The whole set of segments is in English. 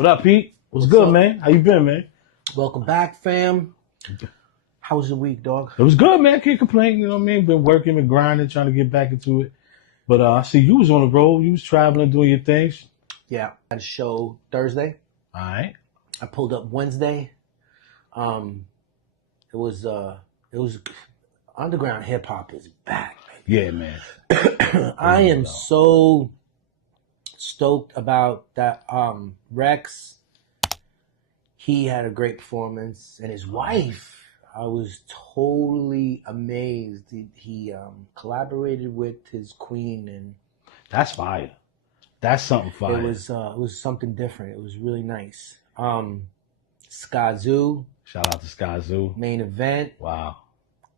What up, Pete? What's good, up? man? How you been, man? Welcome back, fam. How was your week, dog? It was good, man. Can't complain. You know what I mean? Been working and grinding, trying to get back into it. But I see you was on the road. You was traveling, doing your things. Yeah, I had a show Thursday. All right. I pulled up Wednesday. It was underground hip hop is back, baby. Yeah, man. I am so stoked about that. Rex, he had a great performance, and his wife, I was totally amazed. He collaborated with his queen, and That's fire. That's something fire. it was something different. It was really nice. Skazoo, Shout out to Sky Zoo. main event. Wow.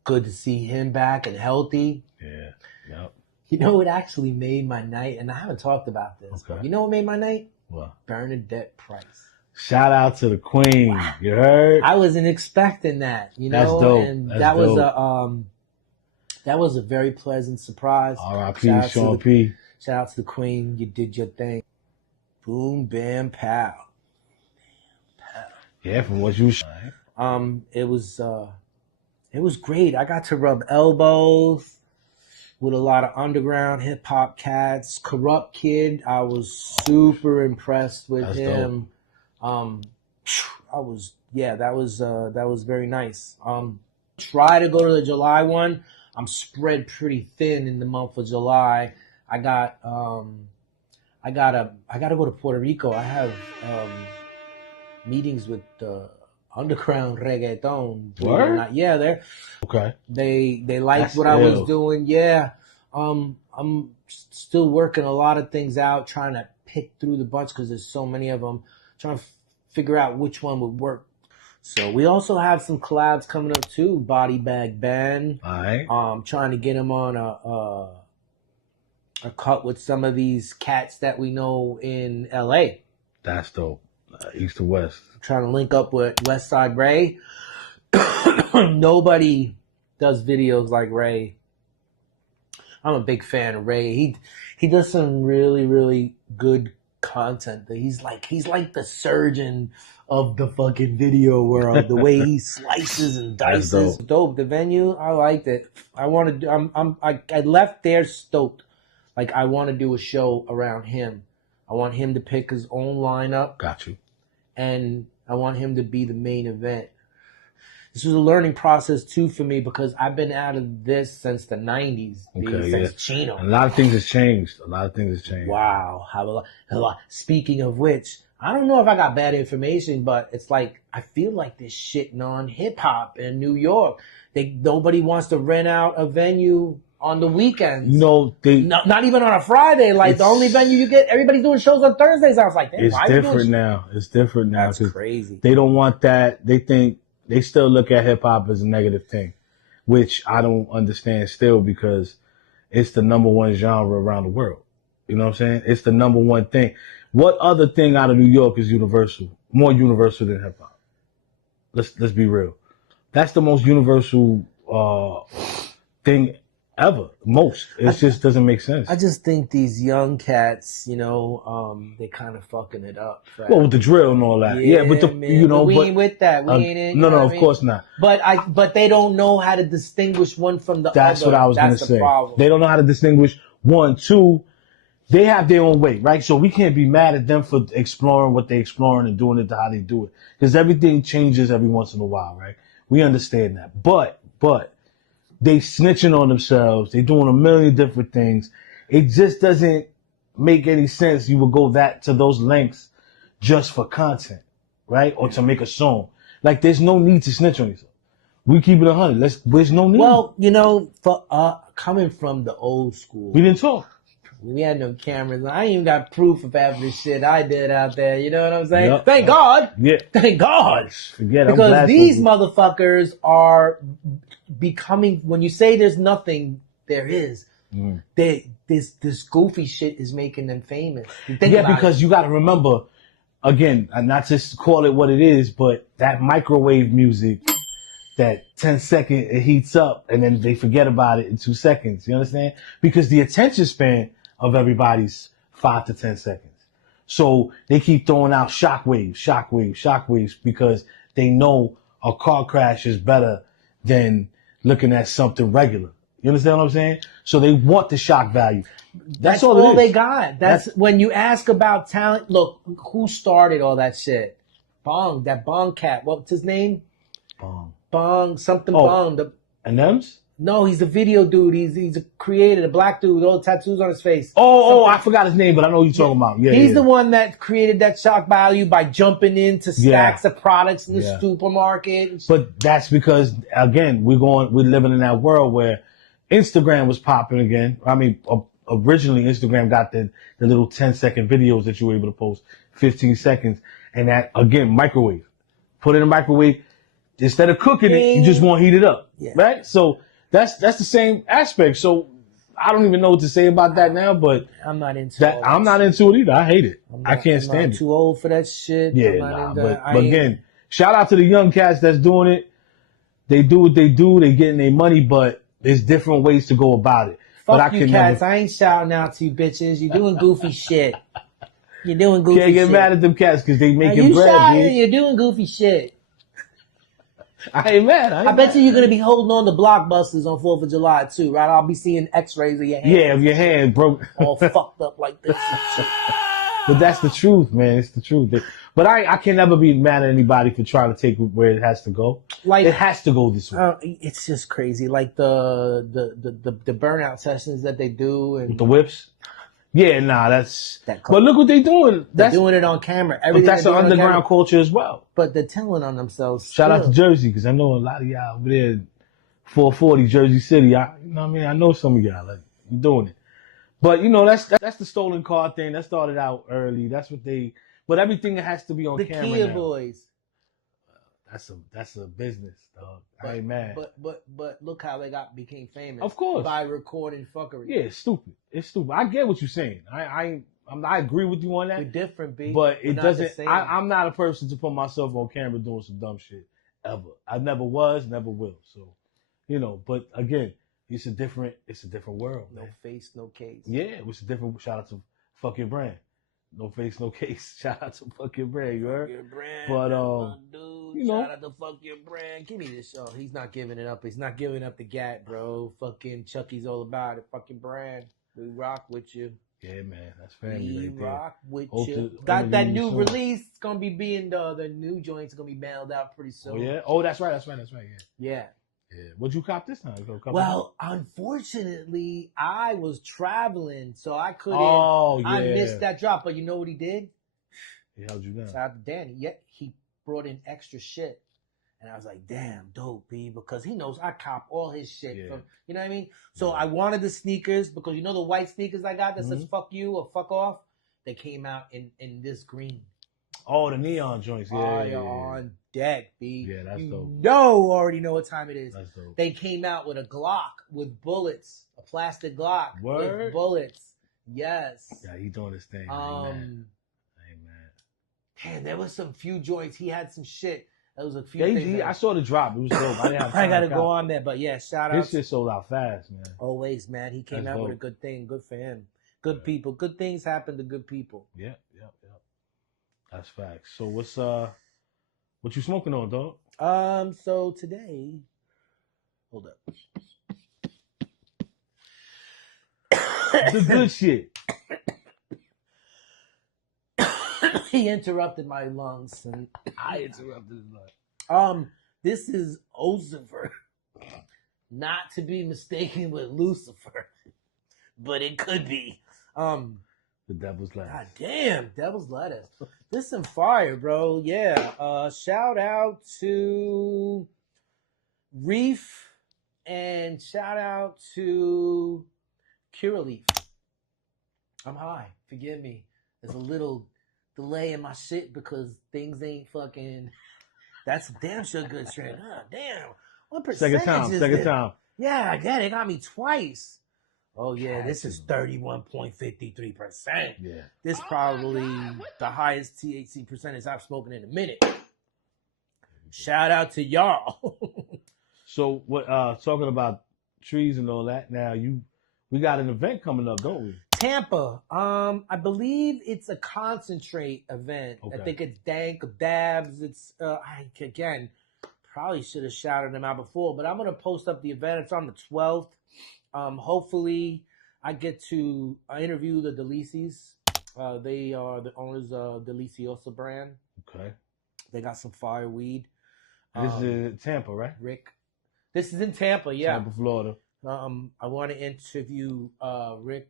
Good to see him back and healthy. Yeah. Yep. You know what actually made my night, and I haven't talked about this. Okay. You know what made my night? Well, Bernadette Price. shout out to the queen. You heard? I wasn't expecting that, you know. That's dope. And That's that was dope. that was a very pleasant surprise. R.I.P. Shout out to Sean the- P. Shout out to the queen. You did your thing. Boom, bam, pow. Yeah, from what you. It was great. I got to rub elbows with a lot of underground hip hop cats. Corrupt Kid, I was super impressed with That's him. That was very nice. Try to go to the July one. I'm spread pretty thin in the month of July. I gotta go to Puerto Rico. I have meetings with underground reggaeton. Word? Yeah, Okay. they liked That's what I was ill. doing. Yeah. I'm still working a lot of things out, trying to pick through the bunch because there's so many of them, trying to figure out which one would work. So we also have some collabs coming up too. Body Bag Ben. All right. Trying to get him on a cut with some of these cats that we know in LA. That's dope. East to West. Trying to link up with Westside Ray. Nobody does videos like Ray. I'm a big fan of Ray. He does some really, really good content. He's like the surgeon of the fucking video world. The way he slices and That's dices. Dope. The venue, I liked it. I want to do. I left there stoked. Like I want to do a show around him. I want him to pick his own lineup. Got you. And I want him to be the main event. This was a learning process too for me because I've been out of this since the 90s, since Chino. A lot of things has changed. Wow. A lot. Speaking of which, I don't know if I got bad information, but it's like I feel like this shitting on hip hop in New York. Nobody wants to rent out a venue on the weekends. No, not even on a Friday. Like the only venue you get, everybody's doing shows on Thursdays. I was like, it's different now. It's different now. That's crazy. They don't want that. They still look at hip hop as a negative thing, which I don't understand still because it's the number one genre around the world. You know what I'm saying? It's the number one thing. What other thing out of New York is universal? More universal than hip hop? Let's be real. That's the most universal thing ever. It just doesn't make sense. I just think these young cats, they kind of fucking it up. Right? Well, with the drill and all that. Yeah, but man. We ain't with that. We ain't in. No, of course not. But they don't know how to distinguish one from the other. That's what I was going to say. Problem. They don't know how to distinguish one, two. They have their own way, right? So we can't be mad at them for exploring what they're exploring and doing it to how they do it. Because everything changes every once in a while, right? We understand that. But they snitching on themselves. They doing a million different things. It just doesn't make any sense. You would go to those lengths just for content, right? Or to make a song. Like there's no need to snitch on yourself. We keep it 100. There's no need. Well, for coming from the old school, we didn't talk. We had no cameras. I ain't even got proof of half the shit I did out there. You know what I'm saying? Yep. Thank God. Yeah. Thank God. Forget it. Because these motherfuckers are becoming, when you say there's nothing, there is. This goofy shit is making them famous. Because you got to remember, again, not just call it what it is, but that microwave music, that 10-second, it heats up and then they forget about it in 2 seconds. You understand? Because the attention span of everybody's 5 to 10 seconds. So they keep throwing out shockwaves because they know a car crash is better than looking at something regular. You understand what I'm saying? So they want the shock value. That's all they got. That's when you ask about talent. Look, who started all that shit? Bong, that Bong cat. What's his name? Bong, something Bong. And them's? No, he's a video dude. He's a creator, a black dude with all the tattoos on his face. I forgot his name, but I know what you're talking about. Yeah, he's the one that created that shock value by jumping into stacks of products in the supermarket. But that's because, again, we're living in that world where Instagram was popping again. I mean, originally Instagram got the little 10-second videos that you were able to post, 15 seconds, and that, again, microwave. Put it in a microwave. Instead of cooking it, you just want to heat it up, right? So that's the same aspect. So I don't even know what to say about that now, but I'm not into that. I'm not into it either. I hate it. I can't stand it. I'm too old for that shit. Yeah, but again, shout out to the young cats that's doing it. They do what they do. They getting their money, but there's different ways to go about it. Fuck you cats. I ain't shouting out to you bitches. You're doing goofy shit. You're doing goofy shit. Can't get mad at them cats because they making bread, dude. You're doing goofy shit. I ain't mad. I bet you're going to be holding on to blockbusters on 4th of July, too, right? I'll be seeing x-rays of your hand. Yeah, of your hand broke. All fucked up like this. But that's the truth, man. It's the truth. But I can never be mad at anybody for trying to take it where it has to go. Like, it has to go this way. It's just crazy. Like the burnout sessions that they do. And with the whips? Yeah, that's... But look what they're doing. They're doing it on camera. But that's an underground culture as well. But they're telling on themselves. Shout out to Jersey, because I know a lot of y'all over there, 440 Jersey City. You know what I mean? I know some of y'all. Like, you're doing it. But, you know, that's the stolen car thing. That started out early. That's what they... But everything has to be on camera now. The Kia boys. That's a business, dog. I ain't mad. But look how they became famous. Of course. By recording fuckery. Yeah, it's stupid. It's stupid. I get what you're saying. I agree with you on that. We're different, B. But it doesn't. I'm not a person to put myself on camera doing some dumb shit ever. I never was, never will. So, you know. But again, it's a different world. No face, no case. Yeah, it's a different. Shout out to Fuck Your Brand. No face, no case. Shout out to Fuck Your Brand. You heard? Fuck Your Brand. But you know. Shout out to Fuck Your Brand. Give me this. Oh, he's not giving it up. He's not giving up the gat, bro. Fucking Chucky's all about it. Fucking Brand. We rock with you. Yeah, man. That's family right there. Rock with you. Got that new release. It's going to be the new joints are going to be mailed out pretty soon. Oh, yeah? Oh, that's right. Yeah. Yeah. What'd you cop this time? Well, unfortunately, I was traveling, so I couldn't. Oh, yeah. I missed that drop, but you know what he did? He held you down. Shout out to Danny. Yeah, he brought in extra shit. And I was like, damn, dope, B, because he knows I cop all his shit from, you know what I mean? So I wanted the sneakers because you know the white sneakers I got that says fuck you or fuck off? They came out in this green. Oh, the neon joints. Yeah. On deck, B. Yeah, that's dope. Already know what time it is. That's dope. They came out with a Glock with bullets, a plastic Glock with bullets. Yes. Yeah, he doing his thing. Amen. Man, there was some few joints. He had some shit. There was a few things. I saw the drop. It was dope. I didn't have time. I gotta go on there, but yeah, shout out. This shit sold out fast, man. Always, man. He came out with a good thing. Good for him. Good people. Good things happen to good people. Yeah. That's facts. So what you smoking on, dog? So today, hold up. The good shit. He interrupted my lungs, and I interrupted his lungs. This is Ozifer, not to be mistaken with Lucifer, but it could be. The devil's lettuce. God damn, devil's lettuce. This some fire, bro. Yeah. Shout out to Reef and shout out to Curaleaf. I'm high. Forgive me. There's a little delay in my shit because things ain't fucking. That's damn sure good strain. Damn. What percentage is Second time. Yeah, they got me twice. Oh, yeah, this is 31.53%. Yeah. This probably the highest THC percentage I've spoken in a minute. Shout out to y'all. So, what? Talking about trees and all that, now we got an event coming up, don't we? Tampa. I believe it's a concentrate event. Okay. I think it's Dank Dabs. It's again, probably should have shouted them out before, but I'm gonna post up the event. It's on the 12th. Hopefully, I get to interview the Delices. They are the owners of Deliciosa brand. Okay. They got some fire weed. This is Tampa, right? Rick. This is in Tampa, yeah. Tampa, Florida. I want to interview Rick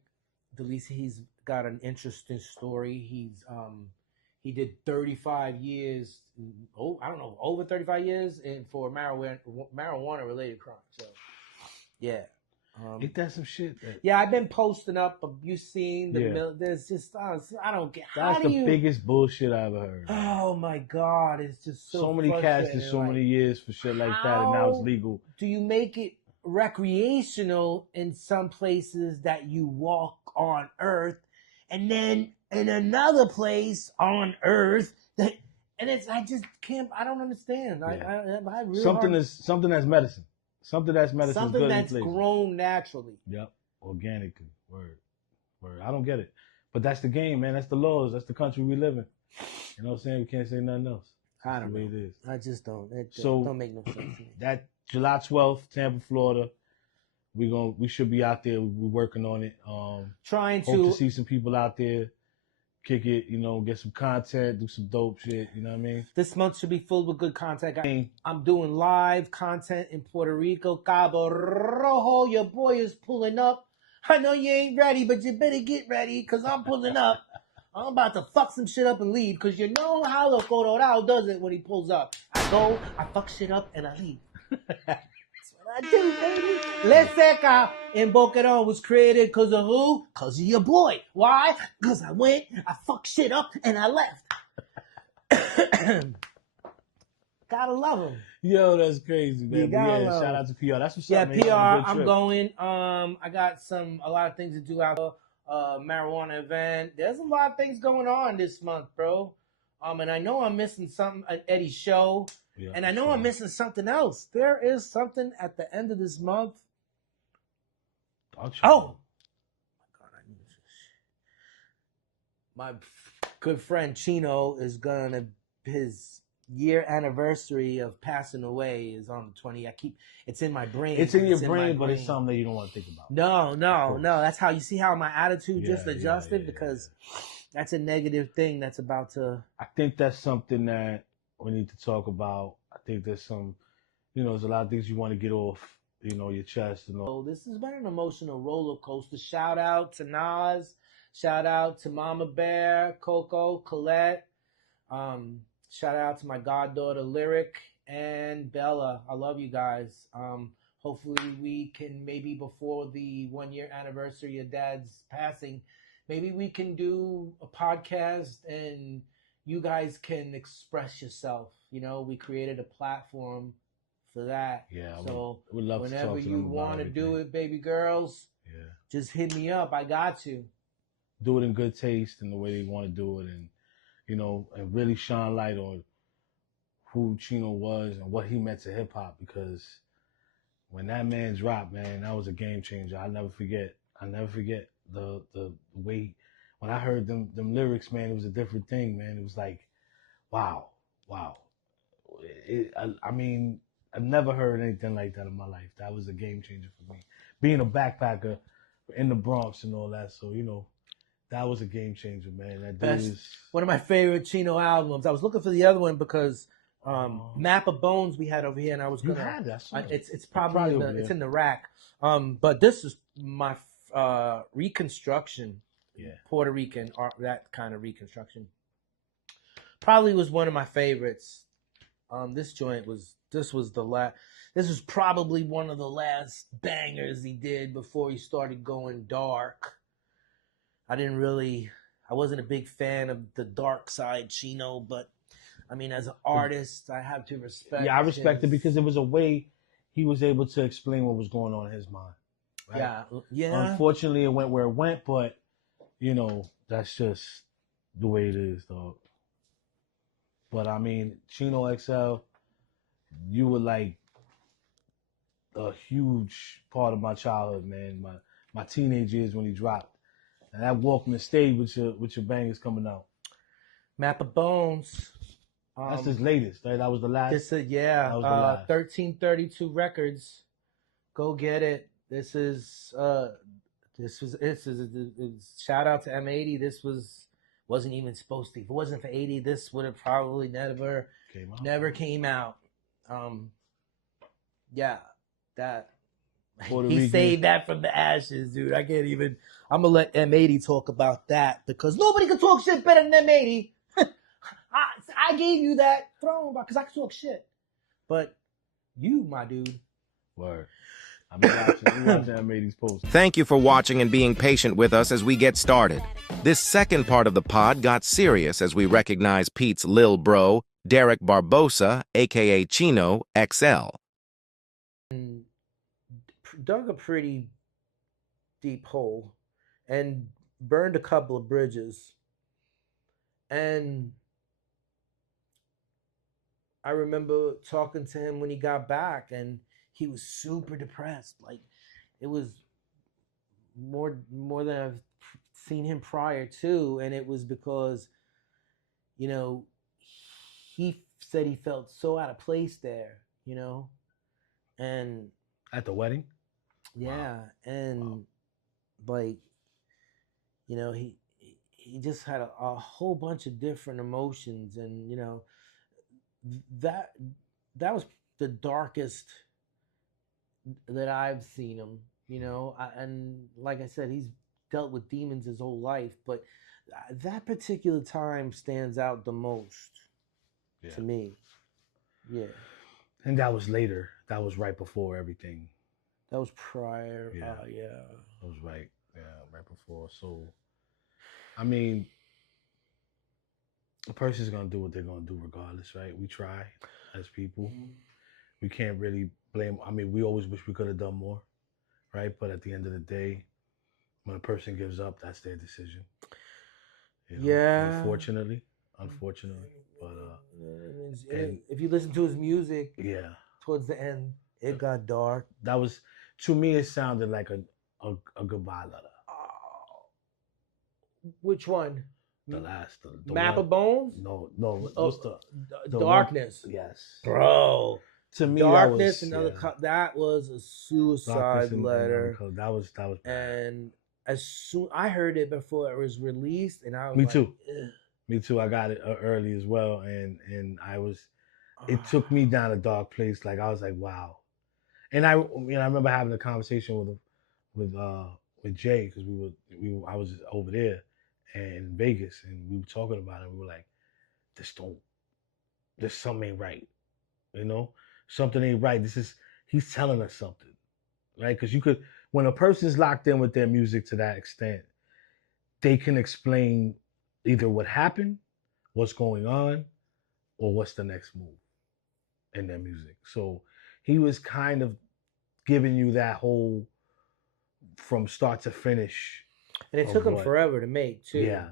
Delice. He's got an interesting story. He did 35 years. I don't know, over 35 years for marijuana related crimes. So, yeah. Ain't that some shit? Yeah, I've been posting up. You seen the there's just I don't get. That's the biggest bullshit I ever heard. Oh my god, it's just so many cats in so many years for shit like that, and now it's legal. Do you make it recreational in some places that you walk on Earth, and then in another place on Earth that, and it's I just can't. I don't understand. Yeah. I really something that's medicine. Something that's medicine. Something that's grown naturally. Yep, organically. Word. I don't get it, but that's the game, man. That's the laws. That's the country we live in. You know what I'm saying? We can't say nothing else. I don't know. It is. I just don't. It don't make no sense to me. That July 12th, Tampa, Florida. We should be out there. We're working on it. Trying hope to see some people out there. Kick it, get some content, do some dope shit, you know what I mean? This month should be filled with good content. I'm doing live content in Puerto Rico. Cabo Rojo, your boy is pulling up. I know you ain't ready, but you better get ready, because I'm pulling up. I'm about to fuck some shit up and leave, because you know how the Colorado does it when he pulls up. I go, I fuck shit up, and I leave. That's what I do, baby. La Seca in Boquerón was created because of who? Because of your boy. Why? Because I went, I fucked shit up, and I left. Gotta love him. Yo, that's crazy, man. Yeah, shout out to PR. That's what's up, man. PR, I'm going. I got a lot of things to do out there. Marijuana event. There's a lot of things going on this month, bro. And I know I'm missing something at Eddie's show. Yeah, and I know I'm missing something else. There is something at the end of this month. Oh! My good friend Chino is his year anniversary of passing away is on the 20th. It's in my brain. It's in your brain, but it's something that you don't want to think about. No. That's how you see how my attitude just adjusted because that's a negative thing that's about to. I think that's something that we need to talk about. I think there's there's a lot of things you want to get off, your chest and all. So this has been an emotional roller coaster. Shout out to Nas. Shout out to Mama Bear, Coco, Colette. Shout out to my goddaughter Lyric and Bella. I love you guys. Hopefully we can maybe before the 1 year anniversary of Dad's passing, maybe we can do a podcast and you guys can express yourself. We created a platform for that. Yeah. So we'd love whenever to talk to you want to do it, baby girls, just hit me up. I got you. Do it in good taste and the way they want to do it, and and really shine light on who Chino was and what he meant to hip hop. Because when that man dropped, man, that was a game changer. I'll never forget. The way when I heard them lyrics, man, it was a different thing, man. It was like, wow. I've never heard anything like that in my life. That was a game changer for me. Being a backpacker in the Bronx and all that, so that was a game changer, man. That dude is one of my favorite Chino albums. I was looking for the other one because Map of Bones we had over here, and I was gonna. You had that song. It's probably it's in the rack. But this is my reconstruction. Yeah. Puerto Rican art, that kind of reconstruction. Probably was one of my favorites. This was probably one of the last bangers he did before he started going dark. I wasn't a big fan of the dark side Chino, but as an artist, I have to respect. Yeah, I respect it because it was a way he was able to explain what was going on in his mind. Right? Yeah. Unfortunately, it went where it went, but that's just the way it is, dog. But Chino XL, you were like a huge part of my childhood, man. My teenage years when he dropped. And that Walkman stayed with your bangers coming out. Map of Bones. That's his latest, right? That was the last. This is yeah. That was the last. 1332 Records. Go get it. This is shout out to M80. This wasn't even supposed to. If it wasn't for 80, this would have probably never came out. Yeah, that he saved that from the ashes, dude. I can't even. I'm gonna let M80 talk about that because nobody can talk shit better than M80. I gave you that throne because I can talk shit, but you, my dude. Word. I've been watching M80's posts. Thank you for watching and being patient with us as we get started. This second part of the pod got serious as we recognize Pete's lil bro, Derek Barbosa, a.k.a. Chino, XL. And dug a pretty deep hole and burned a couple of bridges. And I remember talking to him when he got back, and he was super depressed. Like, it was more than I've seen him prior to, and it was because, you know, he said he felt so out of place there, you know, and at the wedding. Yeah, wow. And wow. Like, you know, he just had a whole bunch of different emotions, and you know, that was the darkest that I've seen him, you know. And like I said, he's dealt with demons his whole life, but that particular time stands out the most to me. Yeah. And that was later. That was right before everything. That was prior. Yeah. That was right. Yeah, right before. So, I mean, a person's going to do what they're going to do regardless, right? We try as people. We can't really blame. I mean, we always wish we could have done more, right? But at the end of the day, when a person gives up, that's their decision. You know? Yeah. Unfortunately. But and if you listen to his music, towards the end, it got dark. That was, to me, it sounded like a goodbye letter. Which one? The last, the Map one. of Bones? No. What's the Darkness? One? Yes, bro. To me, Darkness that was a suicide letter. That was bad. And as soon I heard it before it was released, and I was Me like, too. Ugh. Me too. I got it early as well, and I was. It took me down a dark place. Like I was like, wow. And I remember having a conversation with Jay because I was over there in Vegas, and we were talking about it. We were like, this something ain't right, you know, something ain't right. He's telling us something, right? Because when a person's locked in with their music to that extent, they can explain either what happened, what's going on, or what's the next move in their music. So he was kind of giving you that whole from start to finish. And it took him forever to make, too. Yeah.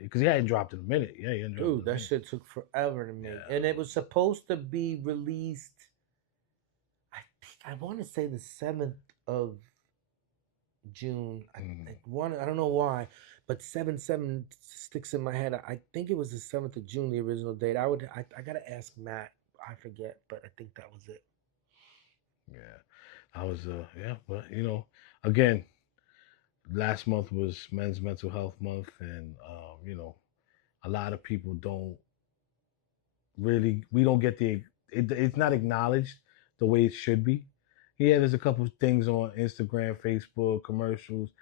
Because he hadn't dropped in a minute. Yeah, dude, that shit took forever to make. Yeah. And it was supposed to be released, I want to say the 7th of June. I don't know why, but 7/7 sticks in my head. I think it was the 7th of June, the original date. I gotta ask Matt. I forget, but I think that was it. Yeah, I was. But you know, again, last month was Men's Mental Health Month, and you know, a lot of people we don't get it's not acknowledged the way it should be. Yeah, there's a couple of things on Instagram, Facebook, commercials.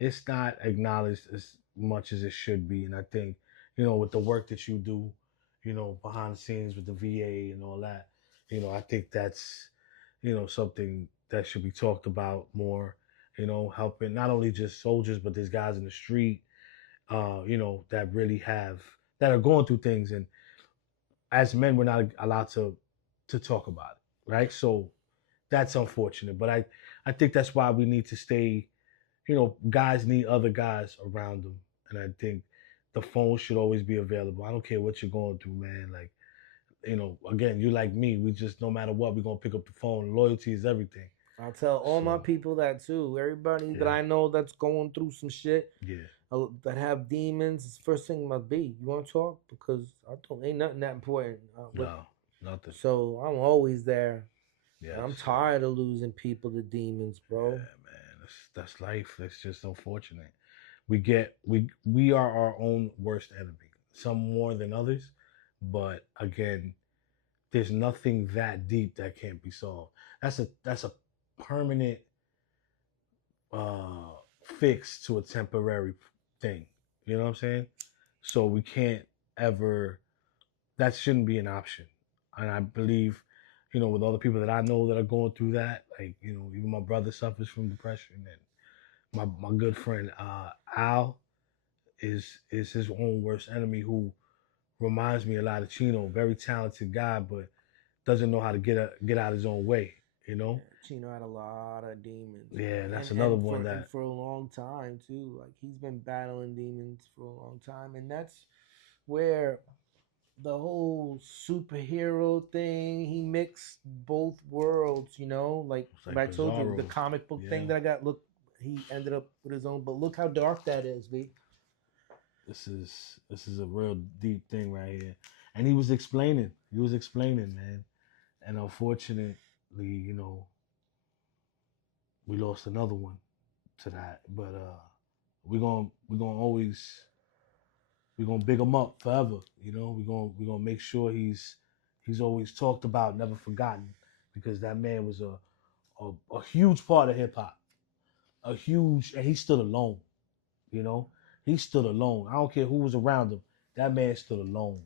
It's not acknowledged as much as it should be. And I think, you know, with the work that you do, you know, behind the scenes with the VA and all that, you know, I think that's, you know, something that should be talked about more, you know, helping not only just soldiers, but there's guys in the street, you know, that are going through things. And as men, we're not allowed to talk about it, right? So that's unfortunate. But I think that's why we need to stay, you know, guys need other guys around them. And I think the phone should always be available. I don't care what you're going through, man. Like, you know, again, you like me. We just, no matter what, we're going to pick up the phone. Loyalty is everything. I'll tell all my people that too. Everybody that I know that's going through some shit. Yeah. that have demons, it's the first thing must be. You want to talk? Because I don't ain't nothing that important. No, nothing. So I'm always there. Yes, and I'm tired of losing people to demons, bro. Yeah, man. That's life. That's just unfortunate. We are our own worst enemy. Some more than others, but again, there's nothing that deep that can't be solved. That's a permanent uh fix to a temporary thing. You know what I'm saying? So we can't ever that shouldn't be an option. And I believe, with all the people that I know that are going through that, like, even my brother suffers from depression, and my good friend Al is his own worst enemy, who reminds me a lot of Chino, very talented guy, but doesn't know how to get out his own way, Yeah, Chino had a lot of demons. Yeah, and that's and, another and one for, that and for a long time too. Like he's been battling demons for a long time, and that's where the whole superhero thing, he mixed both worlds, like, like I told you, the Bizarro. comic book thing Yeah. that I got. Look, he ended up with his own, but look how dark that is, B. This is a real deep thing right here. And he was explaining, man. And unfortunately, we lost another one to that. But we're gonna big him up forever. We're gonna make sure he's always talked about, never forgotten, because that man was a huge part of hip hop. And he stood alone. He stood alone. I don't care who was around him. That man stood alone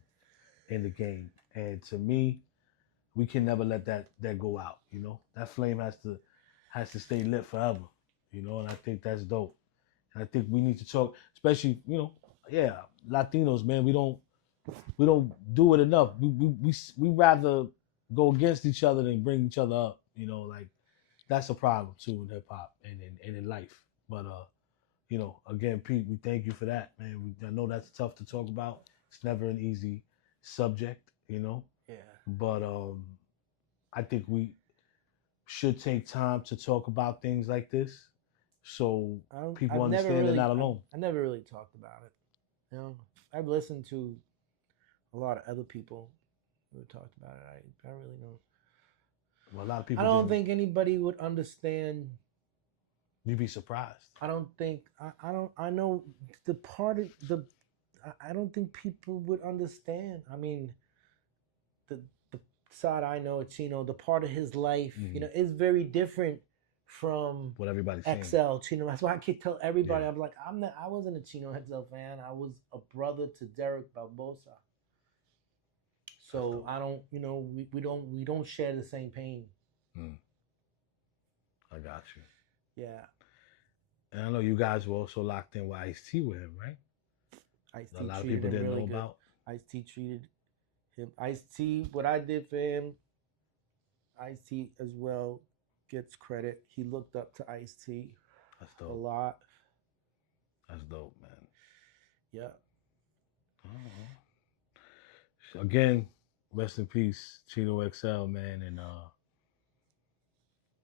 in the game. And to me, we can never let that go out. That flame has to stay lit forever. And I think that's dope. And I think we need to talk, especially, Latinos, man. We don't do it enough. We rather go against each other than bring each other up. Like, that's a problem too in hip hop and in life. But again, Pete, we thank you for that, man. I know that's tough to talk about. It's never an easy subject. Yeah. But I think we should take time to talk about things like this, so people understand they're not alone. I never really talked about it. I've listened to a lot of other people who talked about it. I really don't. Well, a lot of people. I don't think anybody would understand. You'd be surprised. I don't think. I don't. I know the part of the. I don't think people would understand. I mean, the side I know of Chino, the part of his life, is very different from what everybody's XL Chino. That's why I can tell everybody. I'm like, I wasn't a Chino XL fan. I was a brother to Derek Barbosa. So I don't, we don't share the same pain. I got you. Yeah. And I know you guys were also locked in with Ice-T with him, right? Ice-T a lot of people didn't know about. Ice-T treated him. Ice-T, what I did for him, Ice-T as well gets credit. He looked up to Ice-T. That's dope. A lot. That's dope, man. Yeah. Again, rest in peace, Chino XL, man, and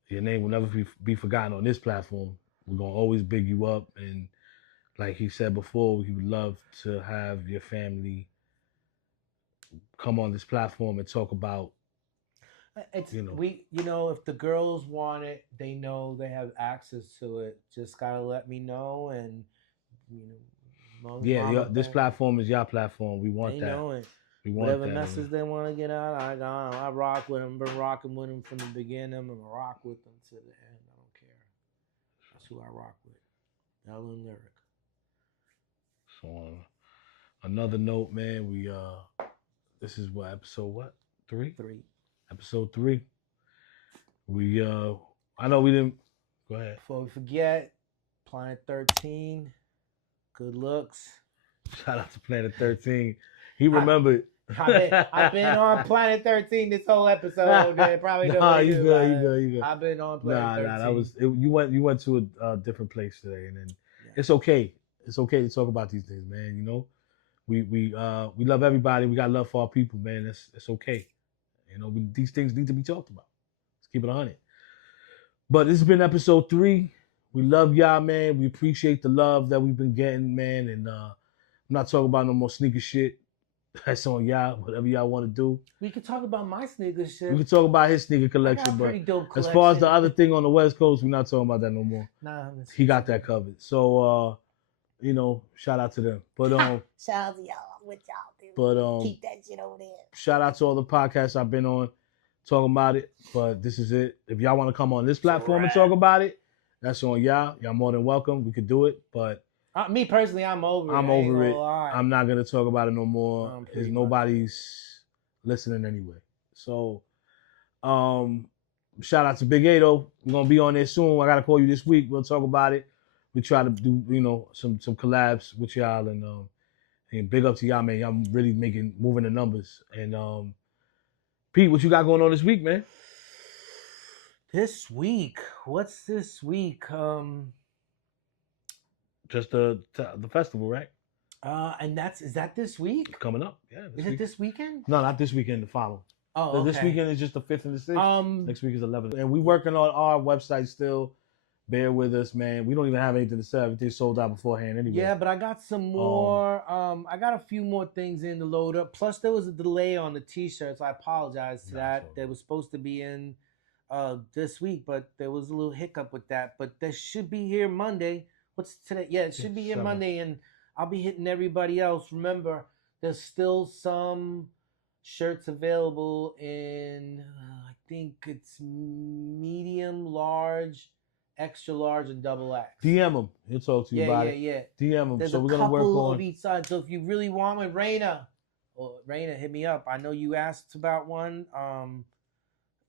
your name will never be forgotten on this platform. We're gonna always big you up, and like he said before, he would love to have your family come on this platform and talk about. If the girls want it, they know they have access to it. Just gotta let me know, and this platform is your platform. We want that. Know it. We want whatever that. message they want to get out. I rock with them. Been rocking with them from the beginning. I'm gonna rock with them to the end. I don't care. That's who I rock with. Ellen Lyric. So on another note, man, we this is episode 3? 3. Episode 3. We I know we didn't. Go ahead. Before we forget, Planet 13. Good looks. Shout out to Planet 13. He remembered. I've been on Planet 13 this whole episode. Probably you good. I've been on Planet 13. That was you went to a different place today, and then it's okay. It's okay to talk about these things, man. We love everybody. We got love for our people, man. It's okay. These things need to be talked about. Let's keep it 100. But this has been episode 3. We love y'all, man. We appreciate the love that we've been getting, man. And I'm not talking about no more sneaker shit. That's on y'all. Whatever y'all want to do. We could talk about my sneaker shit. We can talk about his sneaker I collection, got a but pretty dope collection. as far as the other thing on the West Coast, we're not talking about that no more. Nah, he got that covered. So, you know, shout out to them. But shout out to y'all. I'm with y'all, dude. But keep that shit over there. Shout out to all the podcasts I've been on talking about it. But this is it. If y'all want to come on this platform and talk about it, that's on y'all. Y'all more than welcome. We could do it. But me personally, I'm over it. I'm over it. Lie. I'm not gonna talk about it no more. Because nobody's listening anyway. So shout out to Big A though. We're gonna be on there soon. I gotta call you this week. We'll talk about it. We try to do, you know, some collabs with y'all and big up to y'all, man. Y'all really moving the numbers. And Pete, what you got going on this week, man? This week? What's this week? Just the festival, right? And is that this week? Coming up, yeah. Is it this weekend? No, not this weekend. The following. Oh, okay. This weekend is just the 5th and the 6th. Next week is 11th. And we working on our website still. Bear with us, man. We don't even have anything to sell. Everything's sold out beforehand anyway. Yeah, but I got some more. I got a few more things in to load up. Plus, there was a delay on the T-shirts. I apologize to that. They were supposed to be in this week, but there was a little hiccup with that. But they should be here Monday. What's today? Yeah, it should be here Monday, and I'll be hitting everybody else. Remember, there's still some shirts available in, I think it's medium, large, extra large, and double X. DM them. He'll talk to you about it. Yeah. DM them. There's so a we're gonna work couple on of each side. So if you really want one, Raina, hit me up. I know you asked about one.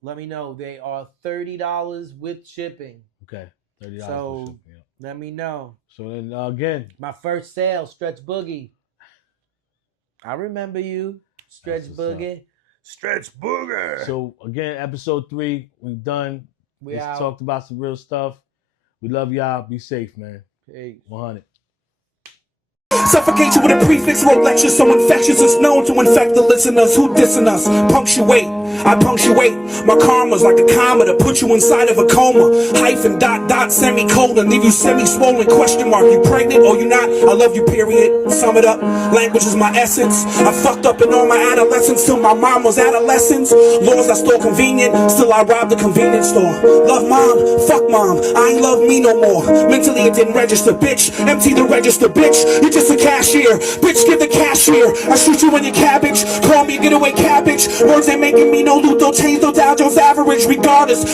Let me know. They are $30 with shipping. Okay, $30. So with shipping, yeah. Let me know. So then again, my first sale, Stretch Boogie. I remember you, Stretch Boogie. Stretch Boogie. So again, episode 3, we've done. We talked about some real stuff. We love y'all. Be safe, man. Peace. 100. Suffocate you with a prefix, wrote lectures so infectious it's known to infect the listeners who dissing us. Punctuate, I punctuate. My karma's like a comma to put you inside of a coma. Hyphen, dot, dot, semicolon, leave you semi-swollen, question mark. You pregnant or you not? I love you, period. Sum it up, language is my essence. I fucked up in all my adolescence till my mom was adolescence. Laws I stole convenient, still I robbed the convenience store. Love mom, fuck mom, I ain't love me no more. Mentally it didn't register, bitch. Empty the register, bitch. You just a cashier, bitch, give the cashier. I shoot you in your cabbage, call me getaway cabbage. Words ain't making me no Ludo change, no Dow Jones average. Regardless,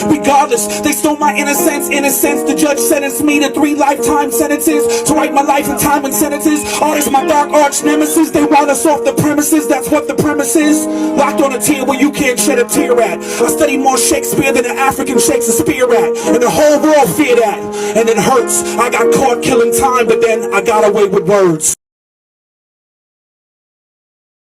they stole my innocence. The judge sentenced me to 3 lifetime sentences to write my life in time and sentences. Artists, my dark arch nemesis, they want us off the premises. That's what the premise is. Locked on a tier where you can't shed a tear at. I study more Shakespeare than an African shakes a spear at, and the whole world fear that. And it hurts. I got caught killing time, but then I got away with words.